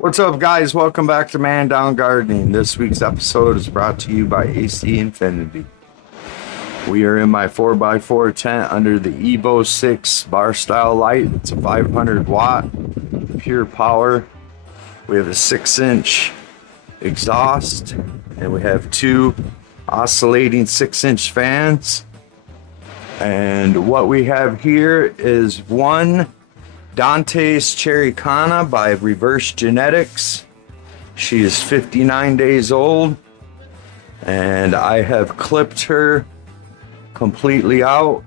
What's up, guys? Welcome back to Mandown Gardening. This week's episode is brought to you by AC Infinity. We are in my 4x4 tent under the Evo 6 bar style light. It's a 500 watt pure power. We have a 6-inch exhaust and we have two oscillating 6-inch fans. And what we have here is one DONTES Cherrycana by Reverse Genetics. She is 59 days old and I have clipped her completely out,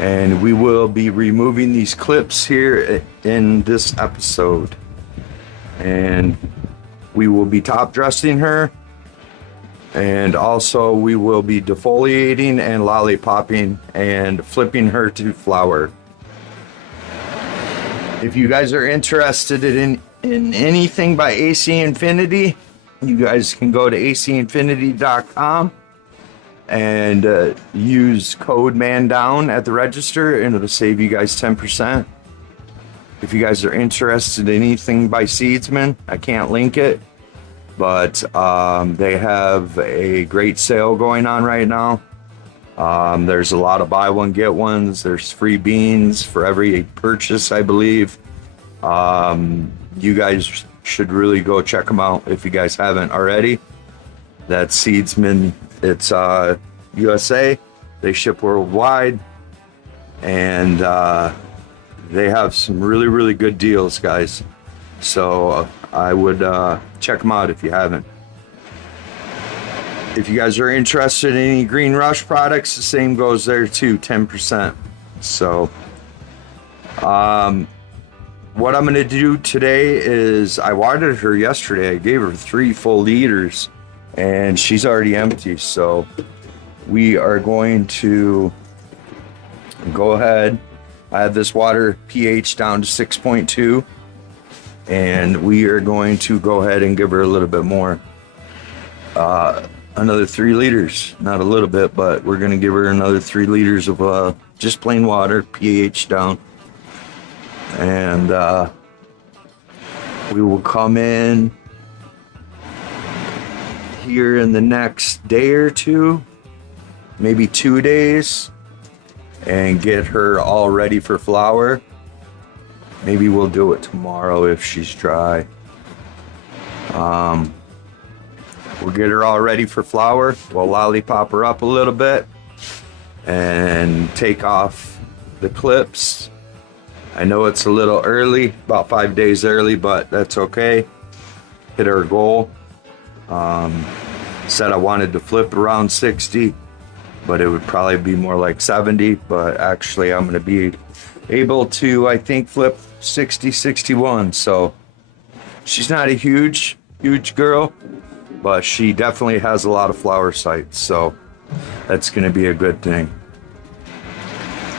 and we will be removing these clips here in this episode, and we will be top dressing her, and also we will be defoliating and lollipopping and flipping her to flower. If you guys are interested in anything by AC Infinity, you guys can go to acinfinity.com and use code Mandown at the register, and it'll save you guys 10%. If you guys are interested in anything by Seeds-mann, I can't link it, but they have a great sale going on right now. There's a lot of buy one get ones. There's free beans for every purchase, I believe. You guys should really go check them out if you guys haven't already. That's Seeds-mann. It's USA. They ship worldwide, and they have some really good deals, guys. So I would check them out if you haven't. If you guys are interested in any Green Rush products, the same goes there too, 10%. So what I'm going to do today is, I watered her yesterday. I gave her 3 full liters and she's already empty. So we are going to go ahead. I have this water pH down to 6.2, and we are going to go ahead and give her a little bit more. Another 3 liters, not a little bit, but we're going to give her another 3 liters of just plain water, pH down. And we will come in here in the next day or two, maybe 2 days, and get her all ready for flower. Maybe we'll do it tomorrow if she's dry. We'll get her all ready for flower. We'll lollipop her up a little bit and take off the clips. I know it's a little early, about 5 days early, but that's okay. Hit our goal. Said I wanted to flip around 60, but it would probably be more like 70, but actually I'm going to be able to, I think, flip 60, 61. So she's not a huge girl, but she definitely has a lot of flower sites, so that's going to be a good thing.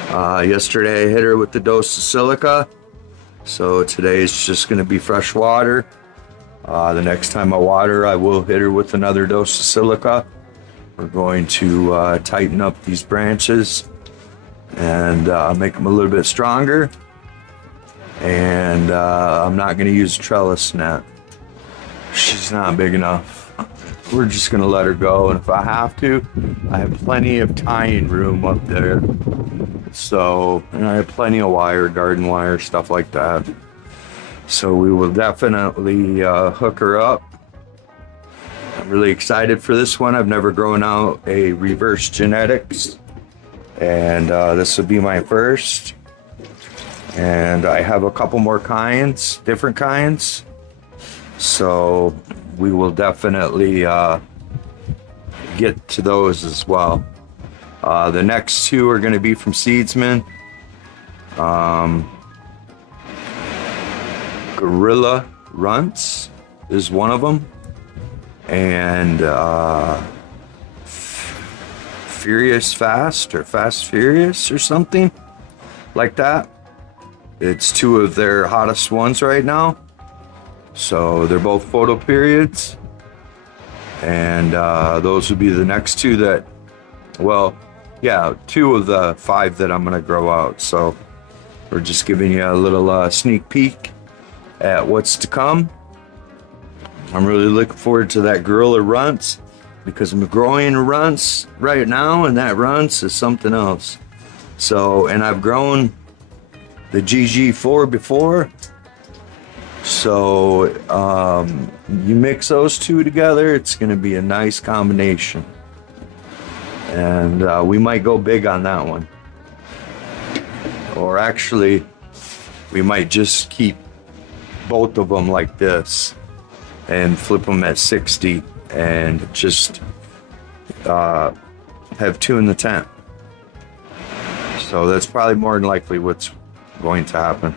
Yesterday I hit her with the dose of silica, so today is just going to be fresh water. The next time I water, I will hit her with another dose of silica. We're going to tighten up these branches and make them a little bit stronger. And I'm not going to use a trellis net. She's not big enough. We're just going to let her go, and if I have to, I have plenty of tying room up there. So, and I have plenty of wire, garden wire, stuff like that. So we will definitely hook her up. I'm really excited for this one. I've never grown out a Reverse Genetics, and this will be my first. And I have a couple more kinds, different kinds. So we will definitely get to those as well. The next 2 are going to be from Seeds-mann. Gorilla Runts is one of them, and Furious Fast, or Fast Furious, or something like that. It's 2 of their hottest ones right now. So they're both photo periods, and those would be the next 2 that, well, yeah, 2 of the 5 that I'm going to grow out. So we're just giving you a little sneak peek. at what's to come. I'm really looking forward to that gorilla runts, because I'm growing runts right now, and that runts is something else. So, and I've grown the GG4 before. So you mix those two together, it's going to be a nice combination. And we might go big on that one. Or actually, we might just keep both of them like this and flip them at 60 and just have two in the tent. So that's probably more than likely what's going to happen.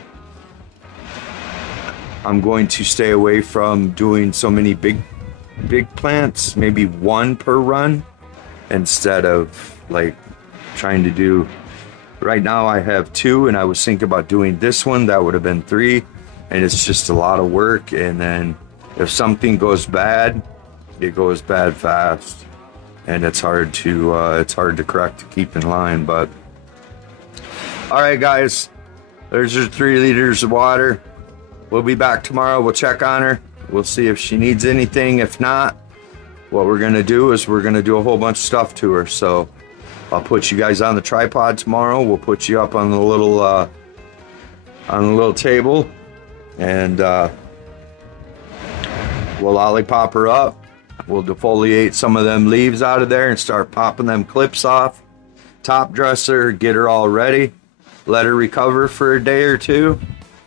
I'm going to stay away from doing so many big plants, maybe one per run, instead of like trying to do. Right now I have two, and I was thinking about doing this one. That would have been three, and it's just a lot of work. And then if something goes bad, it goes bad fast, and it's hard to correct, to keep in line. But all right, guys, there's your 3 liters of water. We'll be back tomorrow. We'll check on her. We'll see if she needs anything. If not, what we're gonna do is we're gonna do a whole bunch of stuff to her. So I'll put you guys on the tripod tomorrow. We'll put you up on the little table, and we'll lollipop her up. We'll defoliate some of them leaves out of there and start popping them clips off. Top dress her, get her all ready, let her recover for a day or two,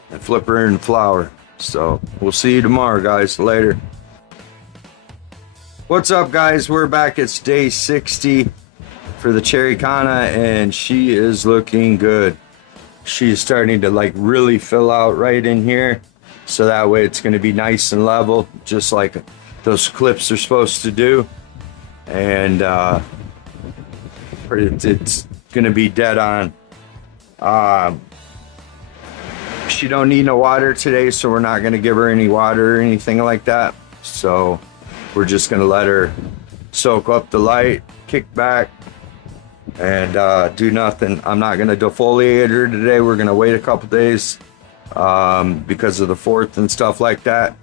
and flip her in flower. So we'll see you tomorrow, guys. Later. What's up, guys? We're back. It's day 60 for the cherry Canna, and she is looking good. She's starting to like really fill out right in here, so that way it's going to be nice and level, just like those clips are supposed to do. And it's going to be dead on. She don't need no water today, so we're not going to give her any water or anything like that. So we're just going to let her soak up the light, kick back, and do nothing. I'm not going to defoliate her today. We're going to wait a couple days because of the 4th and stuff like that.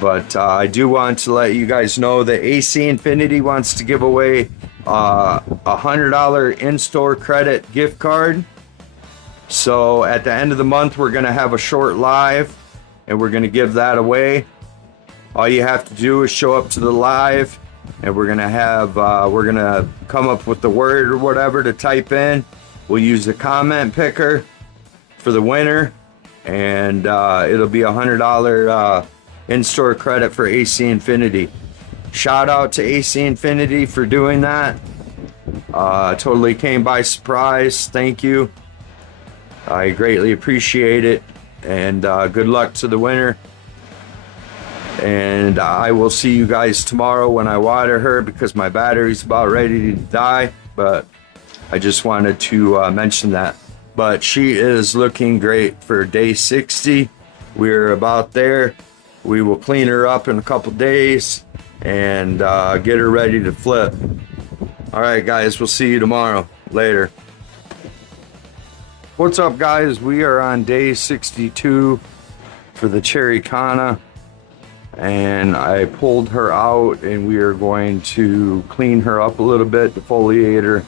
But I do want to let you guys know that AC Infinity wants to give away a $100 in-store credit gift card. So at the end of the month, we're going to have a short live, and we're going to give that away. All you have to do is show up to the live, and we're going to come up with the word or whatever to type in. We'll use the comment picker for the winner, and it'll be a $100 in-store credit for AC Infinity. Shout out to AC Infinity for doing that. Totally came by surprise. Thank you. I greatly appreciate it, and good luck to the winner. And I will see you guys tomorrow when I water her, because my battery's about ready to die. But I just wanted to mention that. But she is looking great for day 60. We're about there. We will clean her up in a couple days and get her ready to flip. All right, guys, we'll see you tomorrow. Later. What's up, guys? We are on day 62 for the cherry Canna, and I pulled her out, and we are going to clean her up a little bit, defoliate her,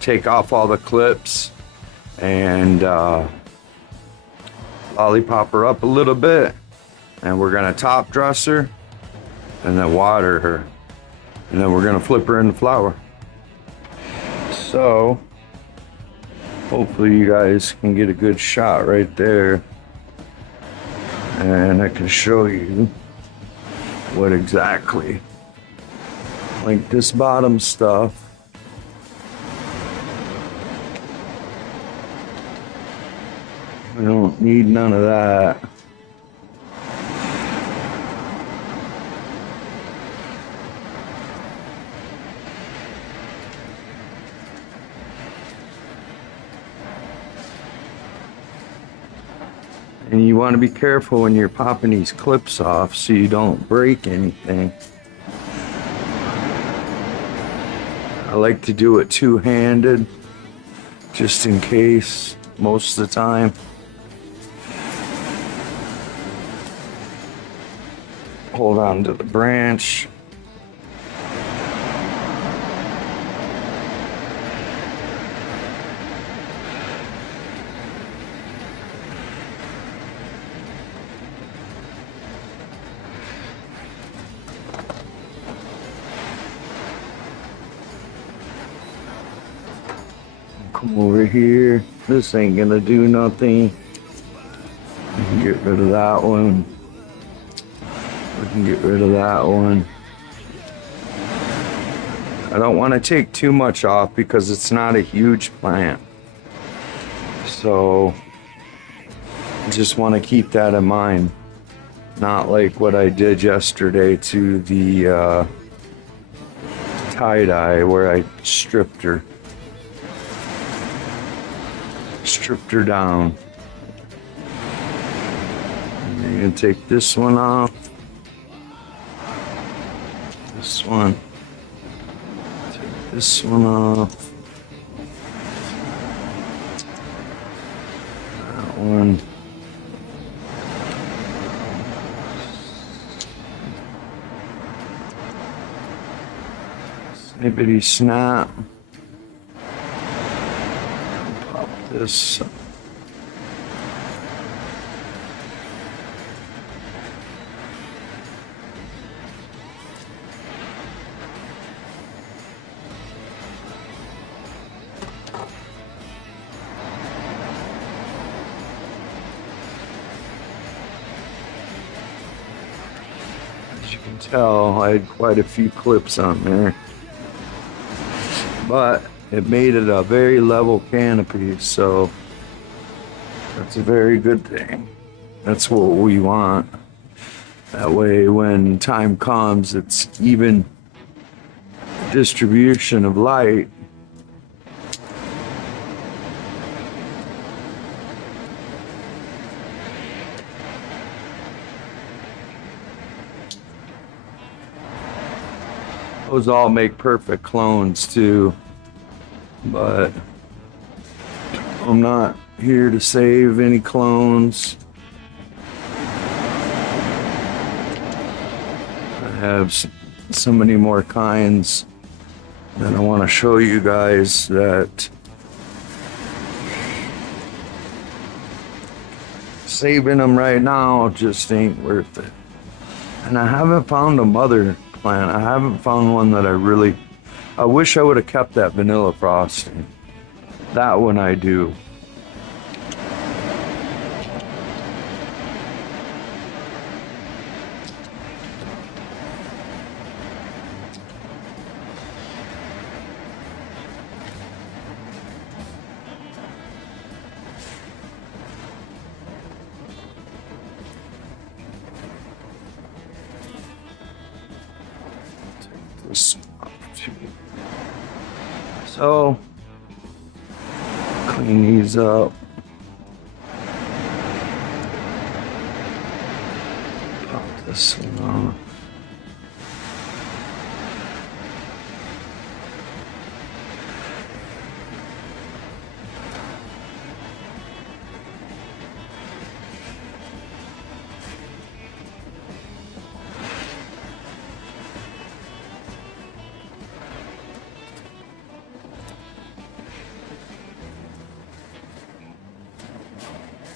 take off all the clips, and lollipop her up a little bit, and we're gonna top dress her and then water her, and then we're gonna flip her in the flower. So hopefully you guys can get a good shot right there, and I can show you what exactly, like this bottom stuff. I don't need none of that. And you want to be careful when you're popping these clips off so you don't break anything. I like to do it two-handed, just in case, most of the time. hold on to the branch. Come over here. This ain't gonna do nothing. We can get rid of that one. We can get rid of that one. I don't want to take too much off because it's not a huge plant. So I just want to keep that in mind. Not like what I did yesterday to the tie-dye where I stripped her down. I'm gonna take this one off. This one. Take this one off. That one. Snippity snap. Pop this. As you can tell, I had quite a few clips on there, but it made it a very level canopy, so that's a very good thing. That's what we want. That way when time comes, it's even distribution of light. Those all make perfect clones too, but I'm not here to save any clones. I have so many more kinds that I want to show you guys that saving them right now just ain't worth it. And I haven't found a mother plant. I haven't found one that I wish I would have kept that vanilla frosting. That one I do. So, clean these up. Pop this one off.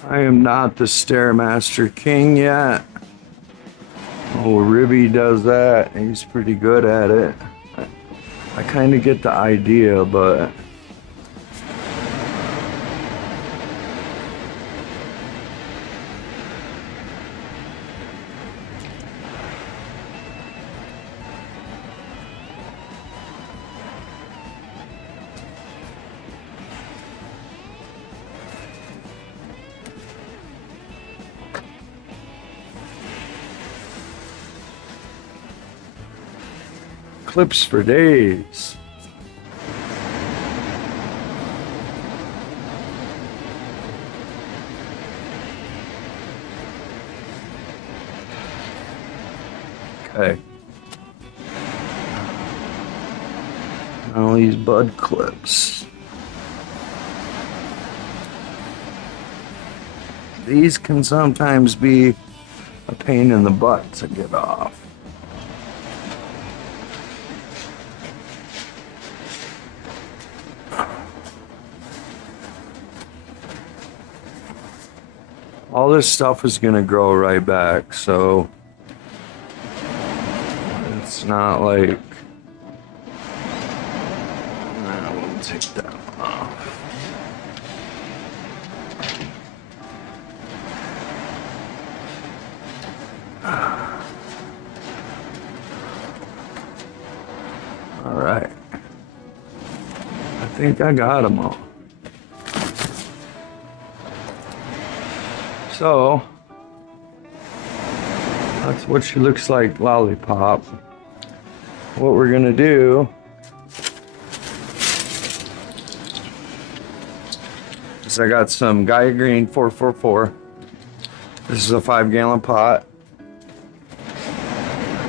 I am not the Stairmaster King yet. Oh, Ribby does that. He's pretty good at it. I kind of get the idea, but clips for days. Okay. All these bud clips. These can sometimes be a pain in the butt to get off. All this stuff is gonna grow right back, so it's not like we'll take that one off. All right, I think I got them all. So that's what she looks like, Lollipop. What we're gonna do is I got some Gaia Green 444. This is a 5-gallon pot.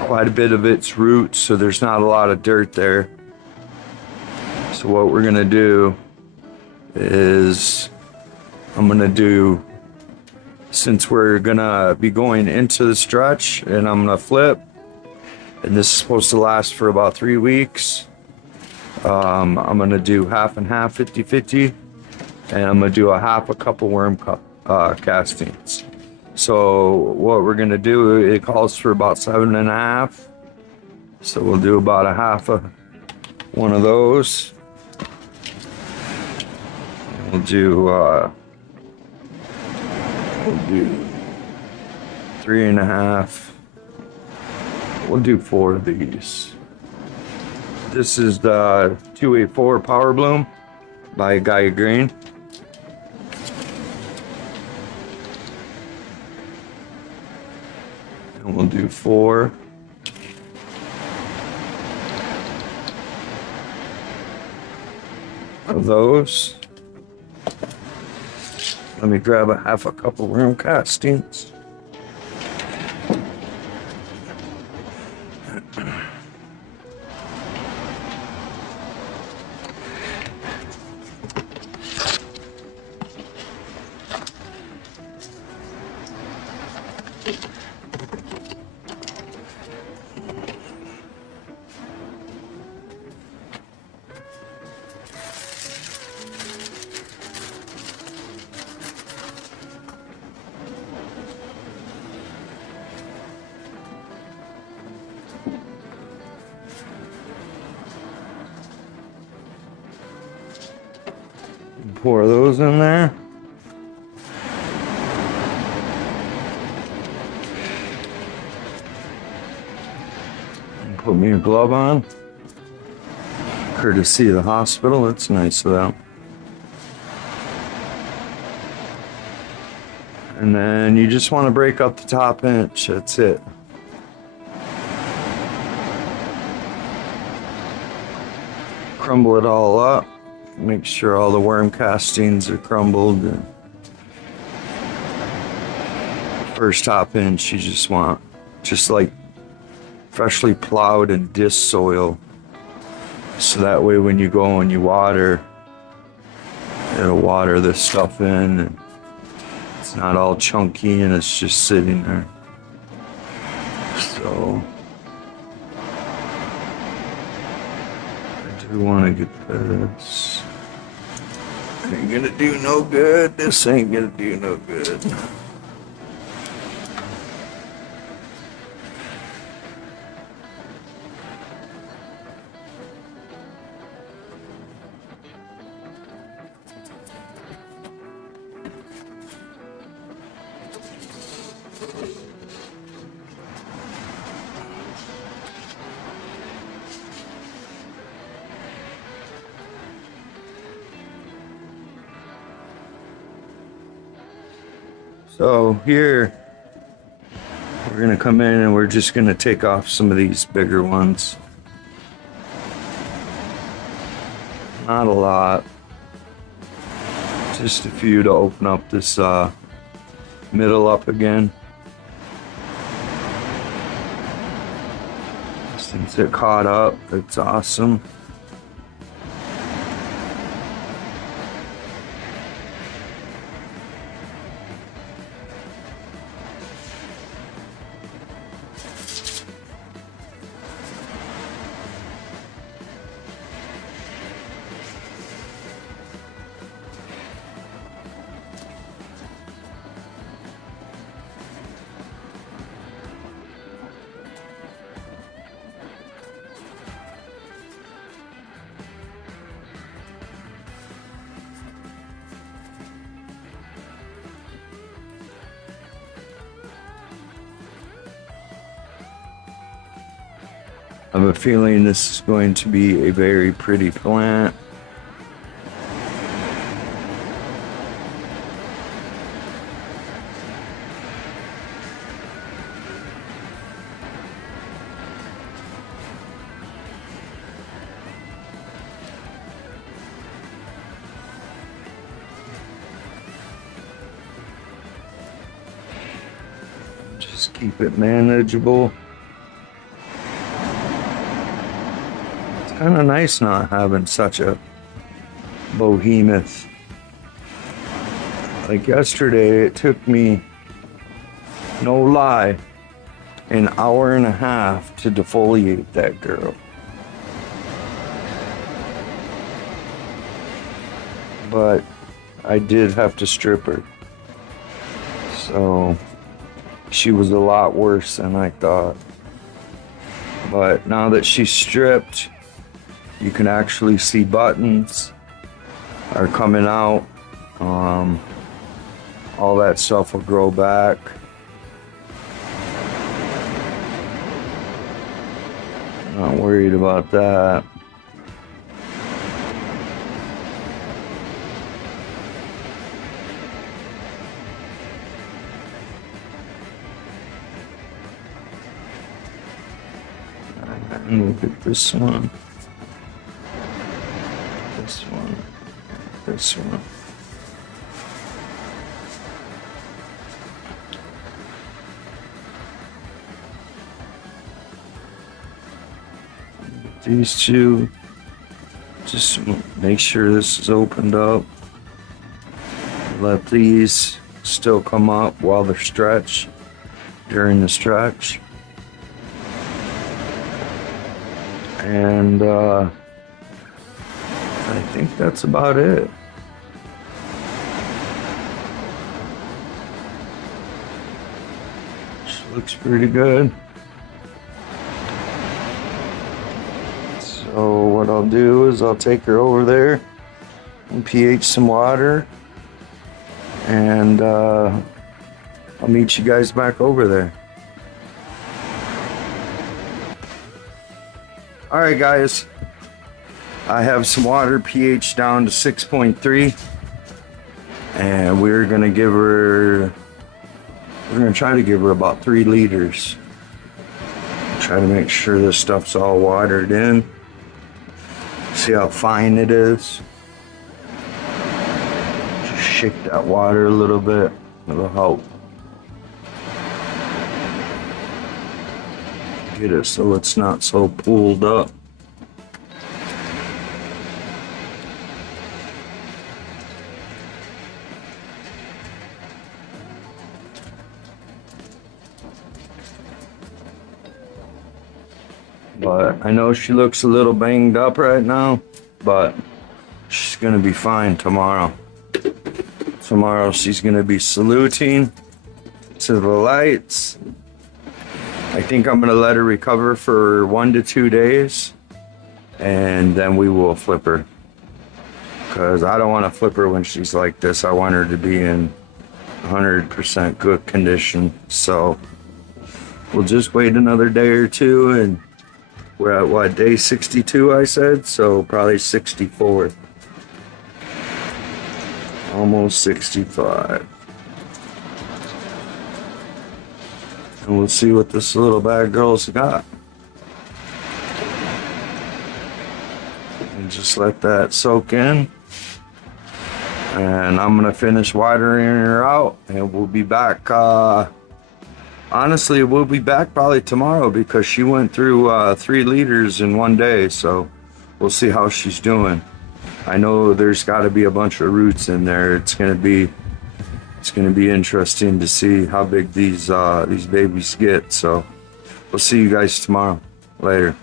Quite a bit of it's roots, so there's not a lot of dirt there. So what we're gonna do is since we're gonna be going into the stretch, and I'm gonna flip, and this is supposed to last for about 3 weeks. I'm gonna do half and half, 50-50, and I'm gonna do a couple worm castings. So what we're gonna do, it calls for about 7.5. So we'll do about a half of one of those. We'll do 3.5. We'll do 4 of these. This is the 284 Power Bloom by Gaia Green. And we'll do 4 of those. Let me grab a couple worm castings. Pour those in there. And put me a glove on. Courtesy of the hospital, that's nice of them. And then you just want to break up the top inch, that's it. Crumble it all up. Make sure all the worm castings are crumbled. And first top inch, you just want like freshly plowed and disc soil. So that way when you go and you water, it'll water this stuff in. And it's not all chunky and it's just sitting there. So I do want to get this. Ain't gonna do no good. This ain't gonna do no good. So here, we're gonna come in and we're just gonna take off some of these bigger ones. Not a lot. Just a few to open up this middle up again. Since it caught up, it's awesome. I have a feeling this is going to be a very pretty plant. Just keep it manageable. It's kind of nice not having such a behemoth. Like yesterday, it took me, no lie, an hour and a half to defoliate that girl. But I did have to strip her. So she was a lot worse than I thought. But now that she's stripped, you can actually see buttons are coming out. All that stuff will grow back. Not worried about that. And look at this one. This one. This one. These two, just make sure this is opened up. Let these still come up while they're stretched during the stretch. And I think that's about it. She looks pretty good. So what I'll do is I'll take her over there and pH some water, and I'll meet you guys back over there. All right, guys, I have some water pH down to 6.3, and we're gonna try to give her about 3 liters. Try to make sure this stuff's all watered in. See how fine it is. Just shake that water a little bit. It'll help get it so it's not so pooled up. But I know she looks a little banged up right now, but she's gonna be fine tomorrow. Tomorrow she's gonna be saluting to the lights. I think I'm gonna let her recover for 1 to 2 days, and then we will flip her. Because I don't want to flip her when she's like this. I want her to be in 100% good condition. So we'll just wait another day or two, and we're at what, day 62 I said? So probably 64. Almost 65. And we'll see what this little bad girl's got. And just let that soak in. And I'm gonna finish watering her out, and we'll be back. Honestly, we'll be back probably tomorrow, because she went through 3 liters in 1 day. So we'll see how she's doing. I know there's got to be a bunch of roots in there. It's gonna be interesting to see how big these babies get. So we'll see you guys tomorrow. Later.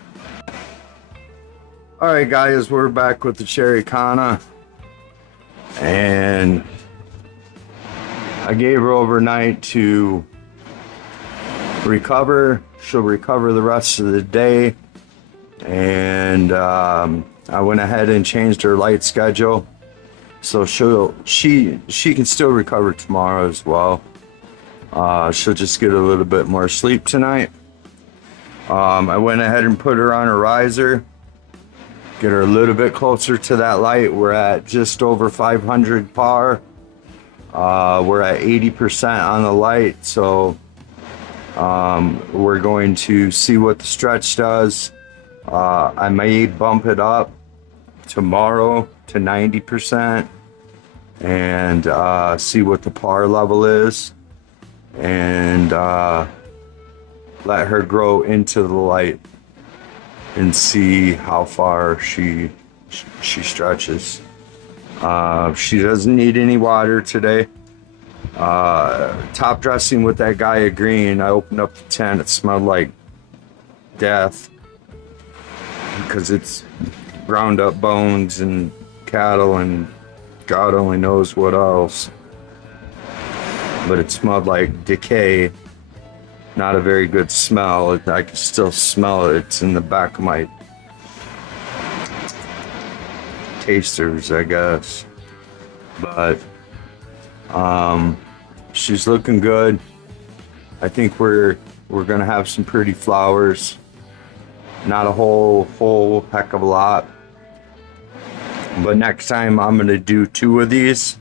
All right, guys, we're back with the cherry Kana, and I gave her overnight to recover. She'll recover the rest of the day, and I went ahead and changed her light schedule, so she can still recover tomorrow as well. She'll just get a little bit more sleep tonight, I went ahead and put her on a riser, get her a little bit closer to that light. We're at just over 500 par. We're at 80% on the light, so we're going to see what the stretch does. I may bump it up tomorrow to 90% and see what the par level is, and let her grow into the light and see how far she stretches. She doesn't need any water today. Top dressing with that Gaia green, I opened up the tent, it smelled like death because it's ground up bones and cattle and God only knows what else, but it smelled like decay. Not a very good smell. I can still smell it. It's in the back of my tasters, I guess. But she's looking good. I think we're gonna have some pretty flowers. Not a whole heck of a lot. But next time I'm gonna do 2 of these,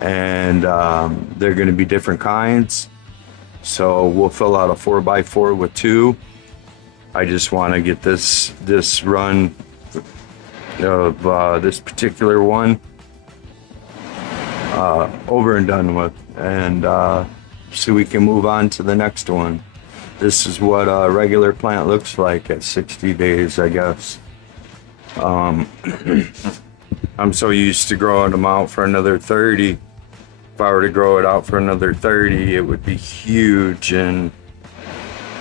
and they're gonna be different kinds. So we'll fill out a 4x4 with 2. I just want to get this run of this particular one over and done with, and so we can move on to the next one. This is what a regular plant looks like at 60 days, I guess. I'm so used to growing them out for another 30. If I were to grow it out for another 30, it would be huge, and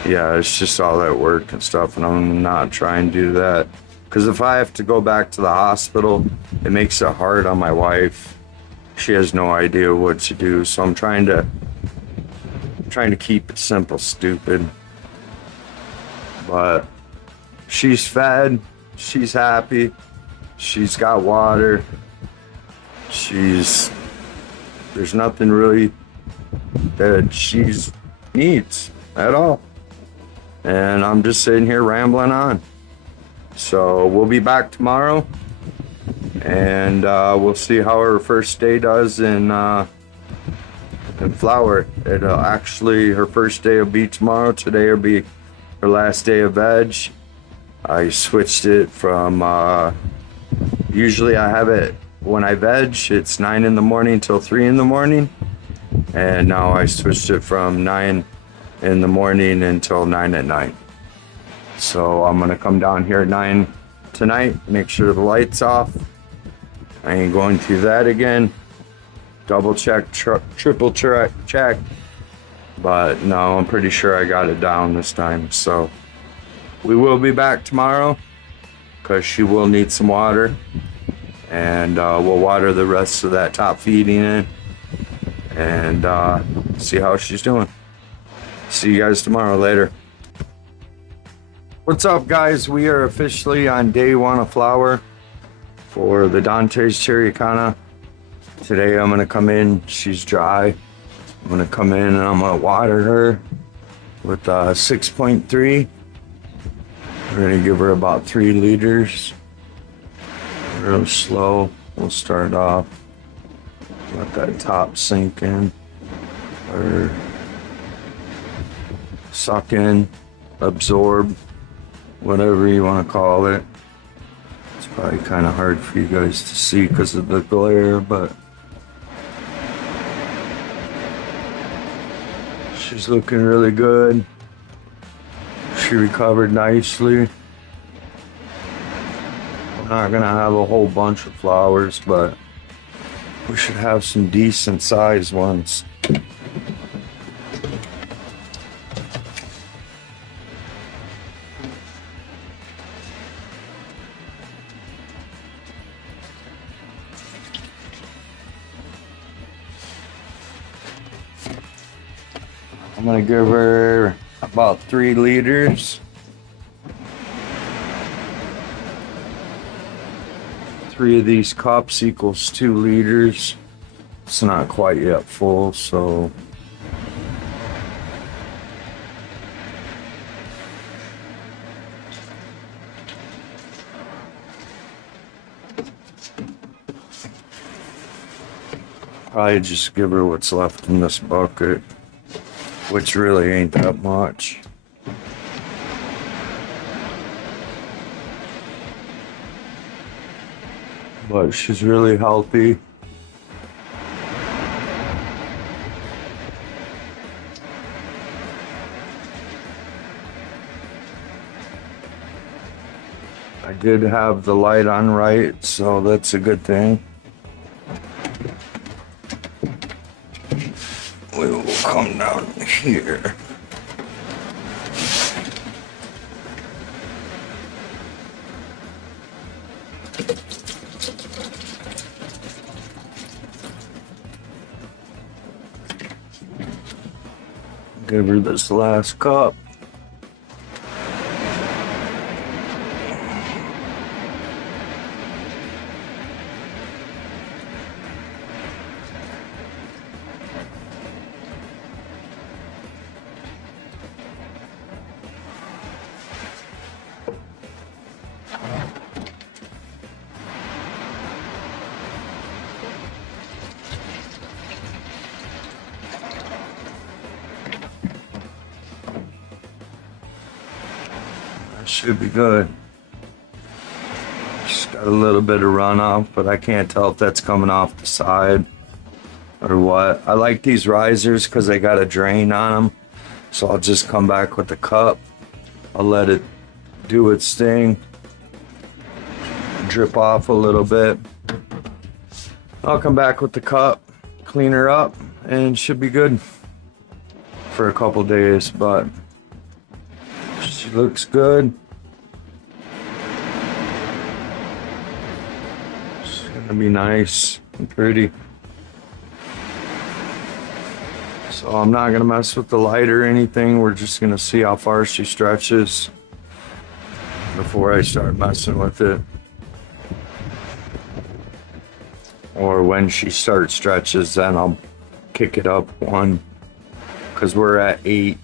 yeah, it's just all that work and stuff, and I'm not trying to do that. Because if I have to go back to the hospital, it makes it hard on my wife. She has no idea what to do, so I'm trying to keep it simple, stupid. But she's fed, she's happy, she's got water, there's nothing really that she needs at all. And I'm just sitting here rambling on. So we'll be back tomorrow, and we'll see how her first day does in flower. It'll actually, her first day will be tomorrow. Today will be her last day of veg. I switched it from, usually I have it when I veg, it's 9 in the morning till 3 in the morning. And now I switched it from 9 in the morning until 9 at night. So I'm gonna come down here at 9 tonight, make sure the light's off. I ain't going through that again. Double check, triple check. But no, I'm pretty sure I got it down this time. So we will be back tomorrow because she will need some water. And we'll water the rest of that top feeding in and see how she's doing. See you guys tomorrow. Later. What's up, guys? We are officially on day 1 of flower for the DONTES Cherrycana. Today I'm gonna come in, she's dry. I'm gonna come in and I'm gonna water her with 6.3. We're gonna give her about 3 liters. Real slow. We'll start off. Let that top sink in, or suck in, absorb, whatever you want to call it. It's probably kind of hard for you guys to see because of the glare, but she's looking really good. She recovered nicely. We're not gonna have a whole bunch of flowers, but we should have some decent sized ones. I'm gonna give her about 3 liters. 3 of these cups equals 2 liters. It's not quite yet full, so probably just give her what's left in this bucket, which really ain't that much. But she's really healthy. I did have the light on right, so that's a good thing. We will come down here. Give her this last cup. Should be good. Just got a little bit of runoff, but I can't tell if that's coming off the side or what. I like these risers because they got a drain on them, so I'll just come back with the cup. I'll let it do its thing, drip off a little bit. I'll come back with the cup, clean her up, and should be good for a couple days, but she looks good. It's gonna be nice and pretty. So I'm not gonna mess with the light or anything. We're just gonna see how far she stretches before I start messing with it. Or when she starts stretches, then I'll kick it up one, because we're at 8.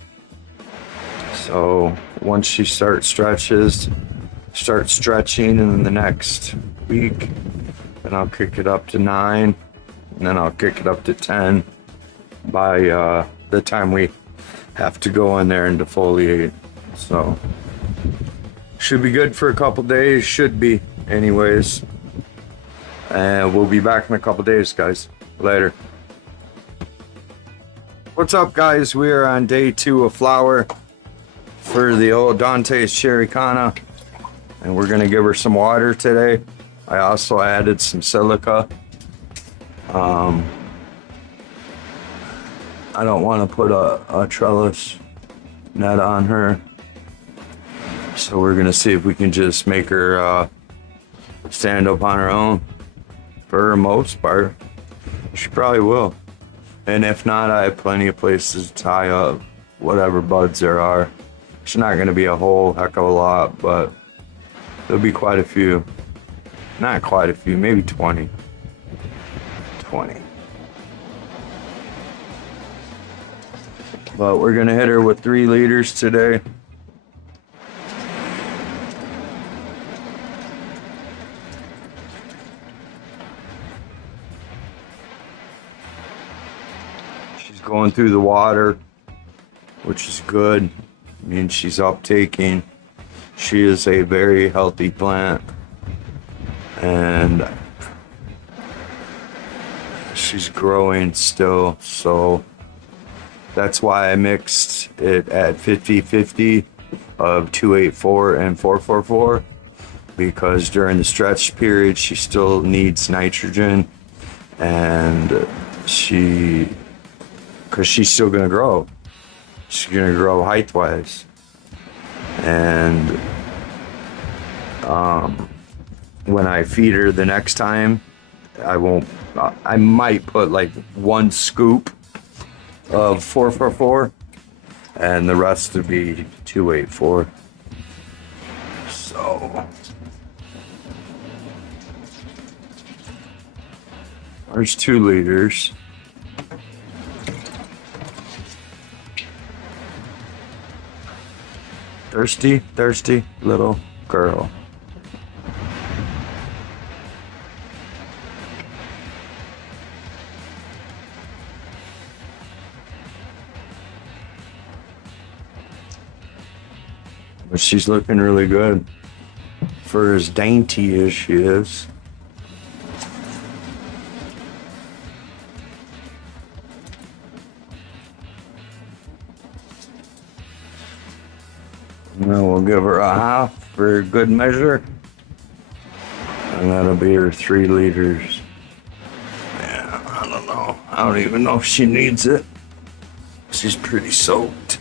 So once she starts stretching in the next week, then I'll kick it up to 9, and then I'll kick it up to 10 by the time we have to go in there and defoliate. So should be good for a couple days, should be anyways. And we'll be back in a couple days, guys. Later. What's up, guys? We are on day 2 of flower for the old DONTES Cherrycana, and we're gonna give her some water today. I also added some silica. I don't want to put a trellis net on her, so we're gonna see if we can just make her stand up on her own. For the most part, she probably will. And if not, I have plenty of places to tie up whatever buds there are. It's not going to be a whole heck of a lot, but there'll be quite a few. Not quite a few, maybe 20. 20. But we're going to hit her with 3 liters today. Going through the water, which is good. I mean, she's uptaking. She is a very healthy plant, and she's growing still, so that's why I mixed it at 50-50 of 284 and 444, because during the stretch period she still needs nitrogen, and because she's still going to grow. She's going to grow height-wise. And when I feed her the next time, I might put like 1 scoop of 444, and the rest would be 284. So there's 2 liters. Thirsty little girl. But she's looking really good for as dainty as she is. And then we'll give her a half for good measure. And that'll be her 3 liters. Yeah, I don't know. I don't even know if she needs it. She's pretty soaked.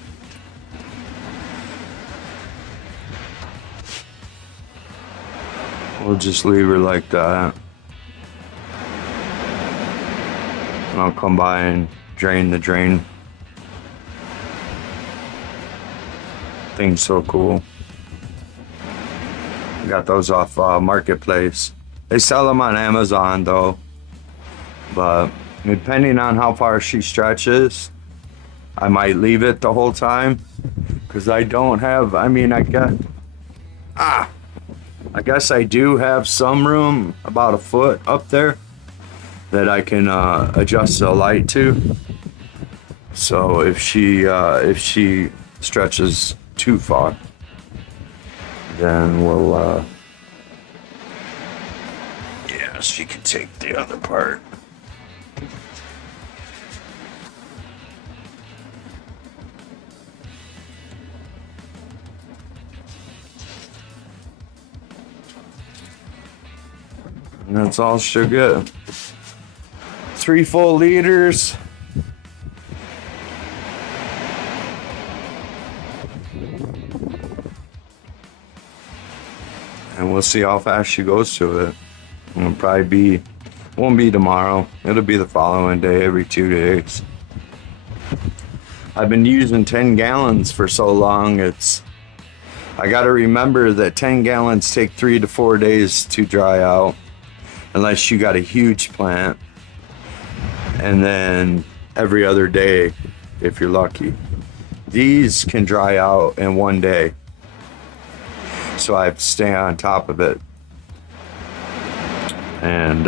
We'll just leave her like that. And I'll come by and drain the drain. Thing's so cool. Got those off Marketplace. They sell them on Amazon though. But depending on how far she stretches, I might leave it the whole time. Because I don't have, I guess I do have some room, about a foot up there, that I can adjust the light to. So if she stretches too far, then we'll yeah, she can take the other part. And that's all she'll get. 3 full liters. And we'll see how fast she goes to it. It'll probably be, won't be tomorrow. It'll be the following day, every 2 days. I've been using 10 gallons for so long, I gotta remember that 10 gallons take 3 to 4 days to dry out. Unless you got a huge plant. And then every other day, if you're lucky. These can dry out in 1 day. So I have to stay on top of it. And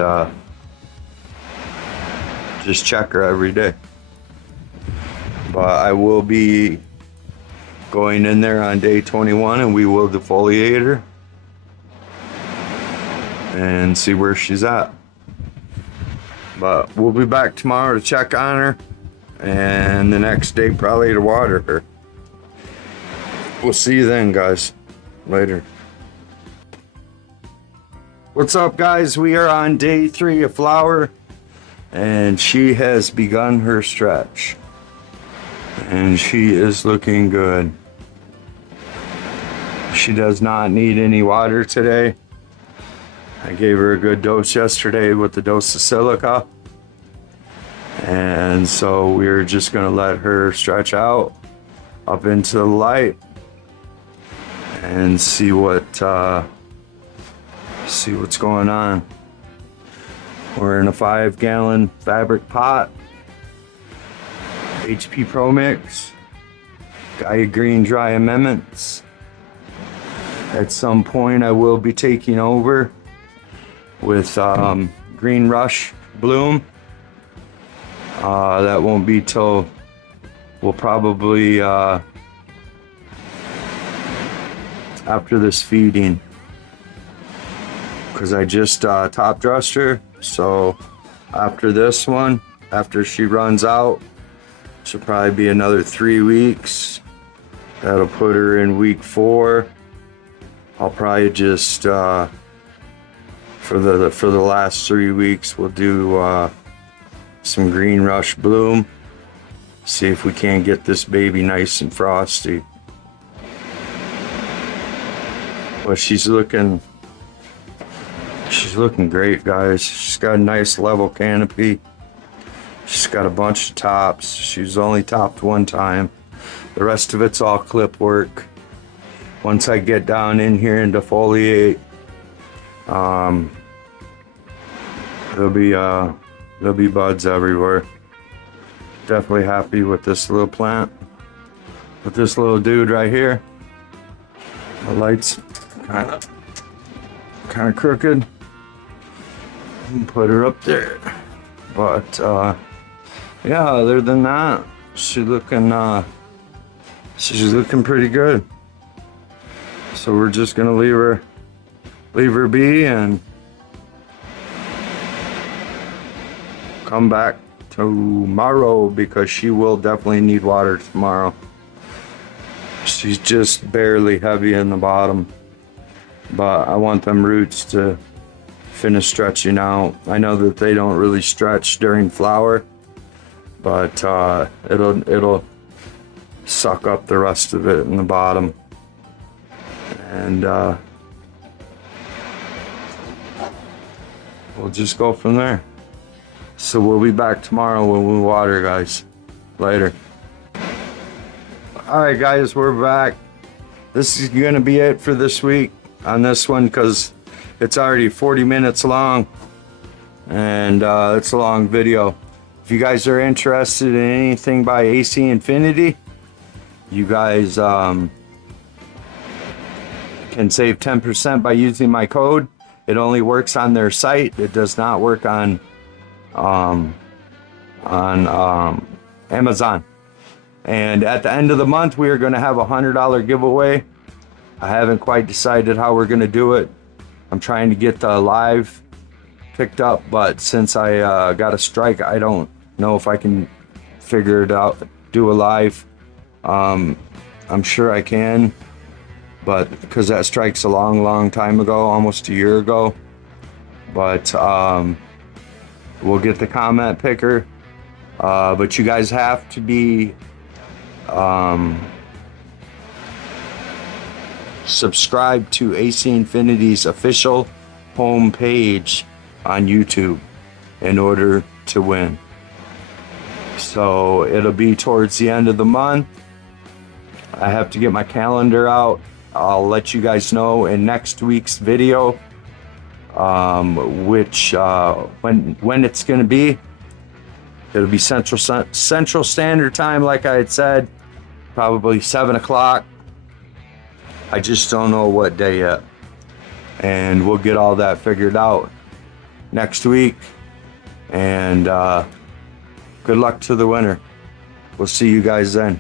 just check her every day. But I will be going in there on day 21 and we will defoliate her. And see where she's at. But we'll be back tomorrow to check on her. And the next day probably to water her. We'll see you then, guys. Later. What's up, guys? We are on day 3 of flower. And she has begun her stretch. And she is looking good. She does not need any water today. I gave her a good dose yesterday with the dose of silica. And so we're just gonna let her stretch out up into the light and see what's going on. We're in a 5-gallon fabric pot. HP Pro Mix. Gaia Green Dry Amendments. At some point I will be taking over with Green Rush Bloom. That won't be till, we'll probably after this feeding, because I just top dressed her. So after this one, after she runs out, she'll probably be another 3 weeks. That'll put her in week 4. I'll probably just for the last 3 weeks, we'll do some Green Rush Bloom. See if we can't get this baby nice and frosty. But she's looking great, guys. She's got a nice level canopy. She's got a bunch of tops. She's only topped 1 time. The rest of it's all clip work. Once I get down in here and defoliate, there'll be buds everywhere. Definitely happy with this little plant. With this little dude right here. The light's kind of crooked. Put her up there. But yeah, other than that, she's looking pretty good. So we're just gonna leave her be and come back tomorrow, because she will definitely need water tomorrow. She's just barely heavy in the bottom, but I want them roots to finish stretching out. I know that they don't really stretch during flower, but it'll suck up the rest of it in the bottom, and we'll just go from there. So we'll be back tomorrow when we water, guys. Later. Alright guys, we're back. This is gonna be it for this week on this one, because it's already 40 minutes long, and it's a long video. If you guys are interested in anything by AC Infinity, you guys can save 10% by using my code. It only works on their site. It does not work on Amazon. And at the end of the month, we are going to have a $100 giveaway. I haven't quite decided how we're going to do it. I'm trying to get the live picked up, but since I got a strike, I don't know if I can figure it out, do a live. I'm sure I can, but because that strike's a long time ago, almost a year ago. But we'll get the comment picker, but you guys have to be subscribed to AC Infinity's official homepage on YouTube in order to win. So it'll be towards the end of the month. I have to get my calendar out. I'll let you guys know in next week's video which when it's going to be. It'll be Central Standard Time, like I had said, probably 7 o'clock. I just don't know what day yet, and we'll get all that figured out next week. And good luck to the winner. We'll see you guys then.